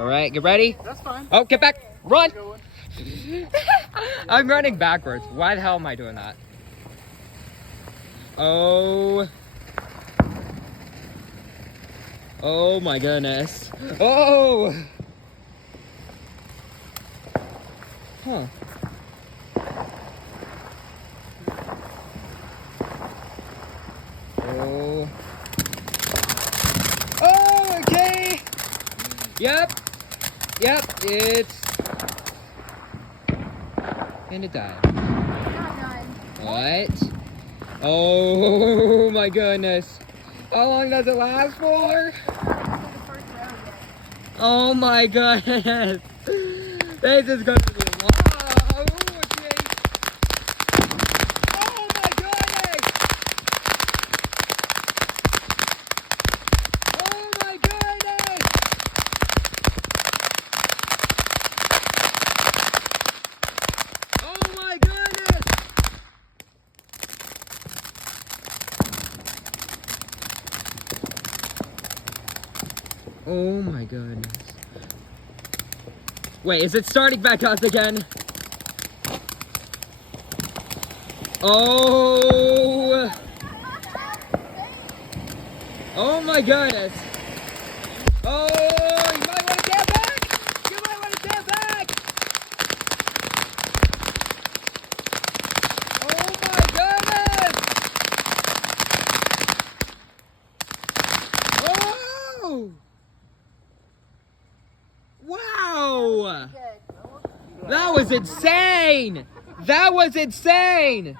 All right, get ready. That's fine. Oh, get back. Run. I'm running backwards. Why the hell am I doing that? Oh. Oh my goodness. Oh. Huh. Oh. Oh, okay. Yep. Yep, it's... And it died. What? Oh my goodness. How long does it last for? Oh my goodness. This is gonna be long. Oh, okay. Oh my goodness. Oh my goodness. Oh my goodness. Oh my goodness. Wait, is it starting back up again? Oh. Oh my goodness. Oh, you might want to get back. You might want to get back. Oh my goodness. Oh. Wow! That was insane! That was insane!